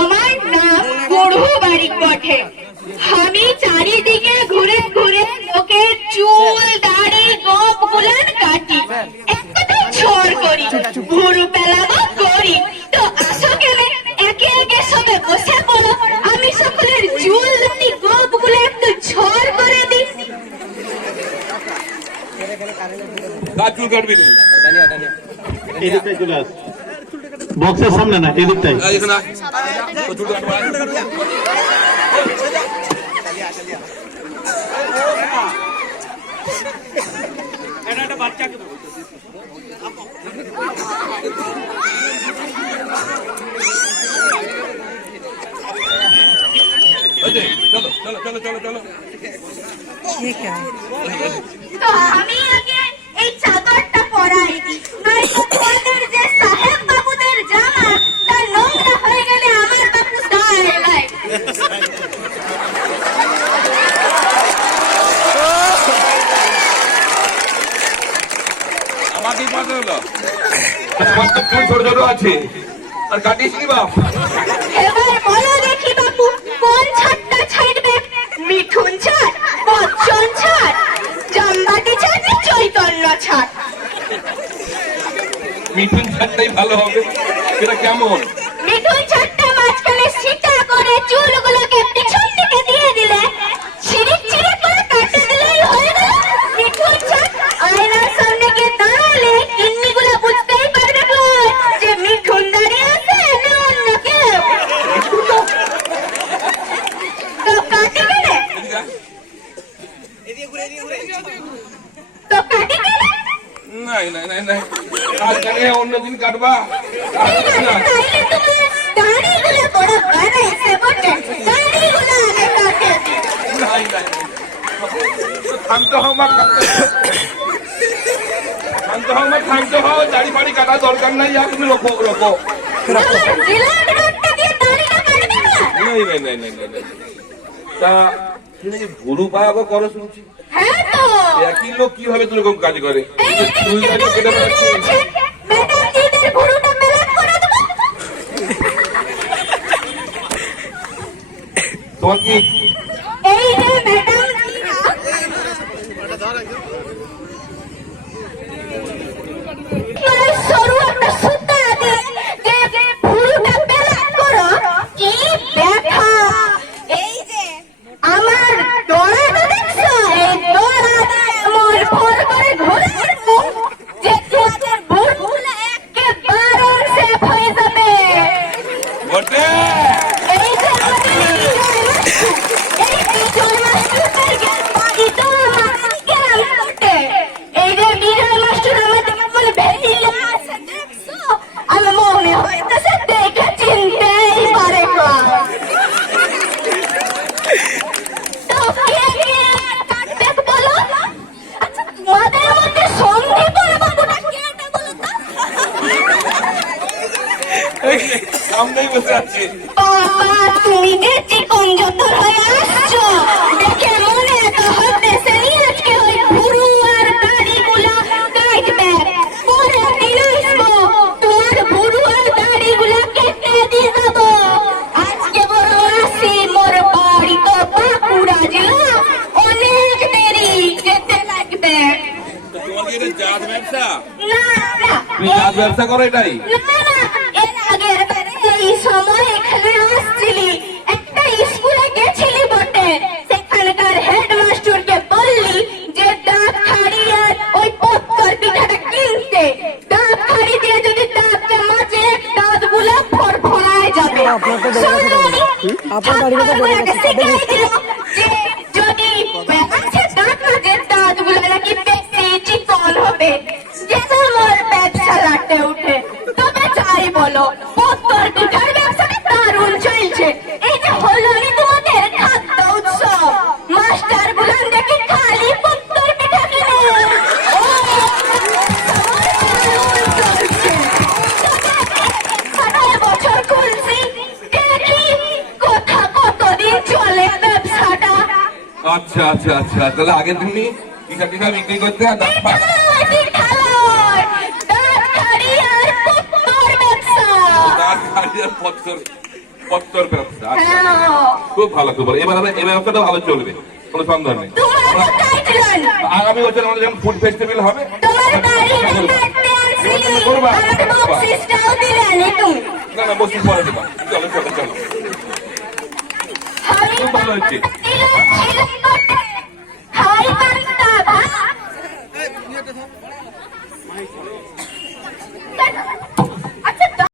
আমার নাম গড়ু বাড়ি বটে। আমি চারিদিকে ঘুরে ঘুরে লোকের চুল দাড়ি গোপ গুলান কাটি, একটাই ঝড় করি, ভুরু পেলাবো করি। তো আসো কেন একে একে সবে বসে পড়ো, আমি সকলের চুল দাড়ি গোপ গুলো একটু ঝড় করে দিই। চুল কাটবি এদিকটাই চলে আস, বক্সের সামনে না, এদিকটাই। বাচ্চাকে চলো চলো চলো চলো চলো। তো আমি আগে এই চাদরটা পরাই দিই, নয়তো তোমাদের যে সাহেব বাবুদের জামা তা নোংরা হয়ে গেলে আমার বাবু দাঁড়ায় নাই। আমাকেই পাঠাতে হলো, চুল ছোট ছোট আছে আর কাটিস নি বাপ। এবার বলো দেখি বাবু কোন ছাড়টা ছাড়বে, মিঠুন ছাড়, বচ্চন ছাড়, জামবাটি ছাড়, চৈতন্য ছাড়? মিঠুন ছাড়টাই ভালো হবে। এটা কেমন? মিঠুন ছাড়টা মাঝখানে সিটা করে চুলগুলোকে পিছন দিকে দিয়ে দিলে, ছিঁড়ি ছিঁড়ি করে কাটে দিলেই হয়ে গেল মিঠুন ছাড়। আয়নার সামনে গিয়ে দাঁড়ালে কিন্নিগুলো বুঝতেই পারবে যে মিঠুন দাঁড়িয়ে আছে না অন্য কেউ। তো কাটে গেলে তো কাটে গেলে নাই নাই নাই নাই, আজকে অন্যদিন কাটবা। তাইলে তোমার দাড়িগুলো বড় বানাইছে বটে, দাড়িগুলো আগে কাটে দিই। নাই নাই, থামতে হও মা, থামতে হও মা, থামতে হও। দাড়ি ফাড়ি কাটা দরকার নাই, তুমি রোকো রোকো। নাই নাই নাই নাই নাই। তা তুমি নাকি ভুরু পাবো করো শুনছি। হ্যাঁ তো একই লোক কিভাবে তুমি এরকম কাজ করে? চুল দাড়ি কেটে বেড়াচ্ছে। ম্যাডাম দিদির ভুরুটা মেলান করে দেবো। তোমার কি এই যে ম্যাডাম সরু একটা সুতা দিয়ে যে ভুরুটা মেলান করো, কি ব্যথা! এই যে আমার দড়াটা দেখছো, এই দড়াটা এমন ভর করে ঘুরে যে তোমাদের ভুরুগুলো একেবারে সেফ হয়ে যাবে। বটে? এই যে বিজয় মাস্টার আমাদের বলে ভেরিলা আছে দেখছো, আমি মনে হইতেছে দেখে চিনতেই পারে না। তো কে কে কাটবে বলো? আচ্ছা তোমাদের মধ্যে সন্ধি পড়ে বাবুটা কে এটা বলো তো? সামনেই বসে আছে। বাবা তুমি যে চিকন জতর হয়ে আসছো দেখে মনে তো হতেছে নি আজকে ওই ভুরু আর দাড়িগুলো কাটবে। পরে দিন আসবো তোমার ভুরু আর দাড়িগুলো কেটে দিয়ে যাবো। আজকে বড় আসি মোর বাড়ি তো বাঁকুড়া জেলা, অনেক দেরি যেতে লাগবে। তোমার কি এটা জাত ব্যবসা? না না তুমি জাত ব্যবসা করো এটাই? না না, এর আগের বারে এই সময় এখানে আসছিলি, একটা স্কুলে গেছিলি বটে, সেখানকার হেডমাস্টারকে বললি যে দাঁত খাড়ি আর ওই পত্তর পিঠাটা কিনতে। দাঁত খাড়ি দিয়ে যদি দাঁতটা মাজে দাঁতগুলো ফরফরায় যাবে। শুনলি? আপনাকে শিখাইছিল যে যদি আছে দাঁত মাজে দাঁতগুলো নাকি বেশি চিকন হবে, যেটা মোর ব্যবসা লাটে উঠে। তবে যাই বলো পত্তর পিঠার ব্যবসাটা দারুণ চলছে। এই যে হলো নি তোমাদের খাদ্য উৎসব, মাস্টার গুলান দেখি খালি পত্তর পিঠা কিনে। বছর খুলছি দেখি কথা কতদিন চলে ব্যবসাটা। আচ্ছা আচ্ছা আচ্ছা, তাহলে আগে তুমি পিঠা টিঠা বিক্রি করতে আর দাঁত তোর পত্তর ব্যবসা আচ্ছা, হ্যাঁ খুব ভালো খুব ভালো। এবার এই ব্যবসাটা ভালো চলবে, কোনো সন্দেহ নেই। তোমার তো টাইটলন আগামী বছর আমাদের যখন ফুড ফেস্টিভ্যাল হবে তোমার বাড়ি কাটতে আসছিলি আমার বক্সিসটাও দিলে না তুমি না না বসে পরে দেবা। চলো চলো চলো, আমি খুব ভালো হচ্ছে। ছিল